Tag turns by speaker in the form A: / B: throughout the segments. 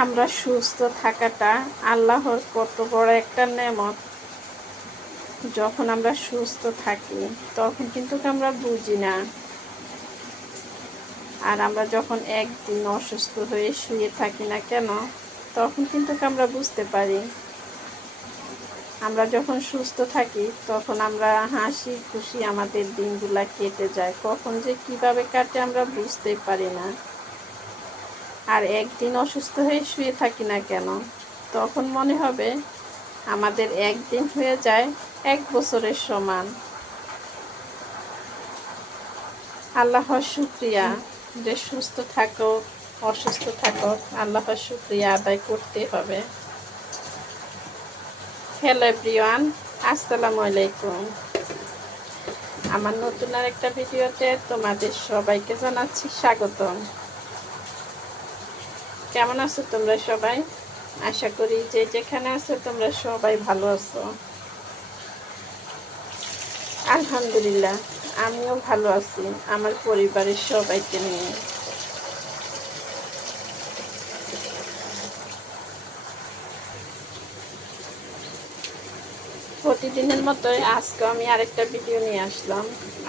A: আমরা সুস্থ থাকাটা আল্লাহর কত বড় একটা নেমত। যখন আমরা সুস্থ থাকি, তখন কিন্তু আমরা বুঝি না। আর আমরা যখন একদিন অসুস্থ হয়ে শুয়ে থাকি না কেন, তখন কিন্তু আমরা বুঝতে পারি। আমরা যখন সুস্থ থাকি, তখন আমরা হাসি খুশি আমাদের দিনগুলা কেটে যায়। কখন যে কীভাবে কাটে আমরা বুঝতেই পারি না। আর একদিন অসুস্থ হয়ে শুয়ে থাকি না কেন? তখন মনে হবে আমাদের একদিন হয়ে যায় এক বছরের সমান। আল্লাহর শুক্রিয়া যে সুস্থ থাকো, অসুস্থ থাকো, আল্লাহর শুক্রিয়া আদায় করতে হবে। হ্যালো এভরিওয়ান আসসালামু আলাইকুম। আমার নতুন আর একটা ভিডিওতে তোমাদের সবাইকে জানাচ্ছি স্বাগতম। কেমন আছো তোমরা সবাই? আশা করি যে যেখানে আছো তোমরা সবাই ভালো আছো। আলহামদুলিল্লাহ, আমিও ভালো আছি, আমার পরিবারের সবাইকে নিয়ে। প্রতিদিনের মতোই আজকে আমি আরেকটা ভিডিও নিয়ে আসলাম।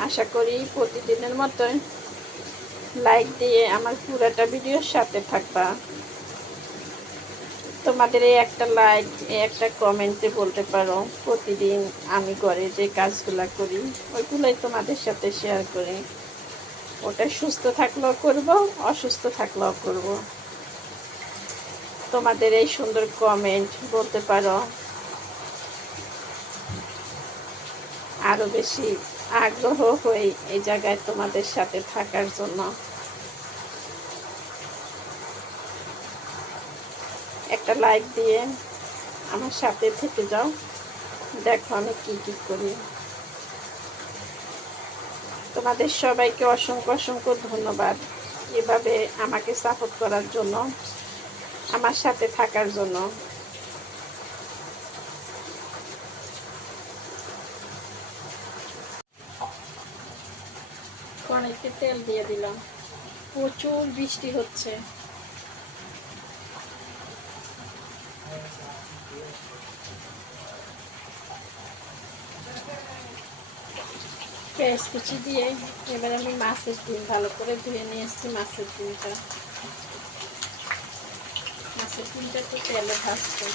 A: আশা করি প্রতিদিনের মতোই লাইক দিয়ে আমার পুরাটা ভিডিওর সাথে থাকবা। তোমাদের এই একটা লাইক, এই একটা কমেন্টে বলতে পারো, প্রতিদিন আমি ঘরে যে কাজগুলো করি, ওইগুলোই তোমাদের সাথে শেয়ার করি। ওটা সুস্থ থাকলেও করব, অসুস্থ থাকলেও করব। তোমাদের এই সুন্দর কমেন্ট বলতে পারো। আরও বেশি আগ্রহ হই এই জায়গায় তোমাদের সাথে থাকার জন্য। একটা লাইক দিয়ে আমার সাথে থেকে যাও। দেখো আমি কি কি করি। তোমাদের সবাইকে অসংখ্য অসংখ্য ধন্যবাদ এভাবে আমাকে সাপোর্ট করার জন্য, আমার সাথে থাকার জন্য। অনেকটা তেল দিয়ে দিলাম। প্রচুর বৃষ্টি হচ্ছে। পেঁয়াজ দিয়ে এবার আমি মাছের ডিম, ভালো করে ধুয়ে নিয়ে এসেছি মাছের ডিমটা। মাছের ডিমটা একটু তেলে ভাজতে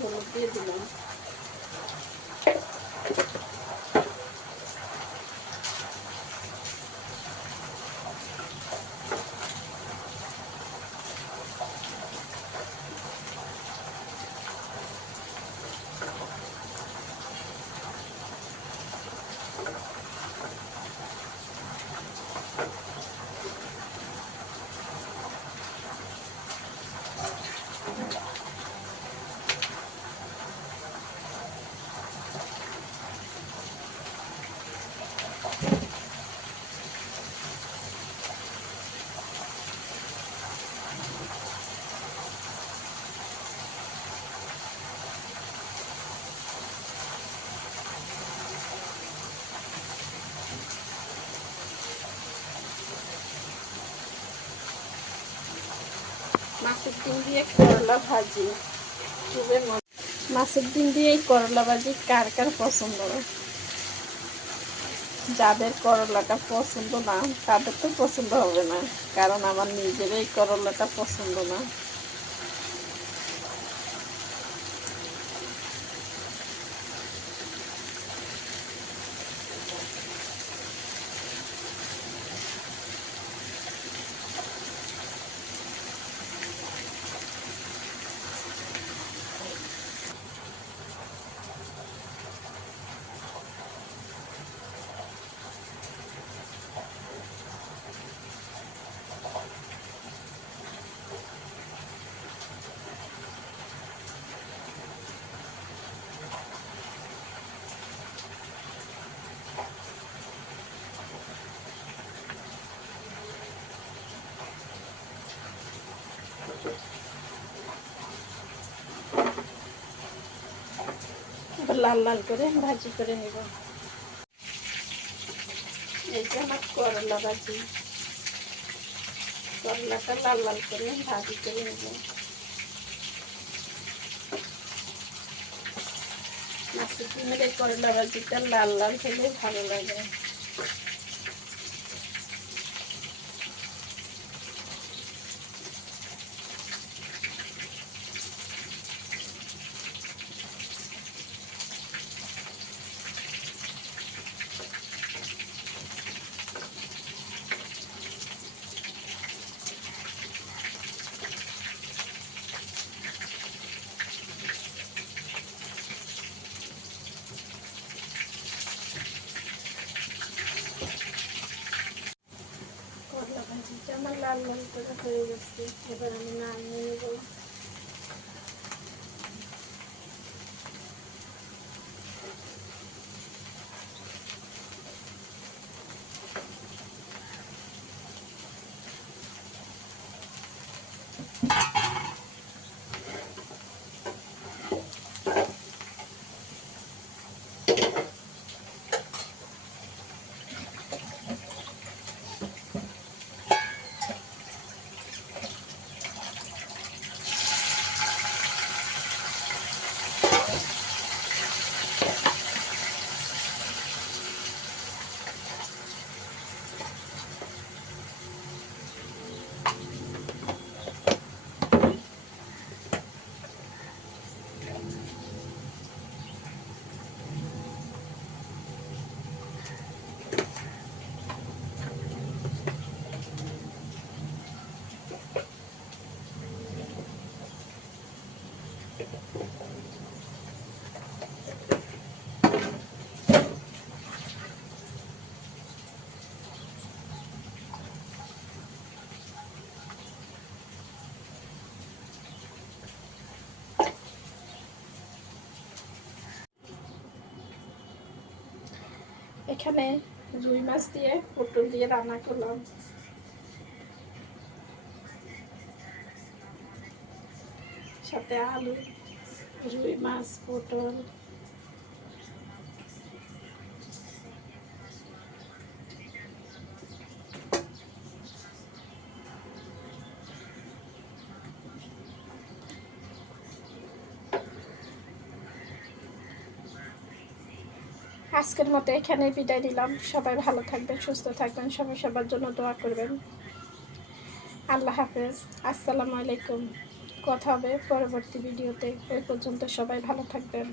A: হলুদ দিয়ে দিলাম। মাছের ডিম দিয়ে করলা ভাজি। খুবই মাছের ডিম দিয়ে এই করলা ভাজি কার কার পছন্দ? যাদের করলাটা পছন্দ না, তাদের তো পছন্দ হবে না, কারণ আমার নিজের এই করলাটা পছন্দ না। লাল লাল করে ভাজি করে নেব। এই যে আমার করলা ভাজি। করলাটা লাল লাল করে ভাজি করে নেব। করলা ভাজিটা লাল লাল খেলে ভালো লাগে। লাল হয়ে গেছে এবার আমি নামিয়ে নেব। এখানে রুই মাছ দিয়ে পটল দিয়ে রান্না করলাম। সাথে আলু রুই মাছ পটল। আজকের মতো এখানে বিদায় দিলাম সবাই ভালো থাকবেন, সুস্থ থাকবেন, সবাই সবার জন্য দোয়া করবেন। আল্লাহ হাফেজ। আসসালামু আলাইকুম। কথা হবে পরবর্তী ভিডিওতে। ওই পর্যন্ত সবাই ভালো থাকবেন।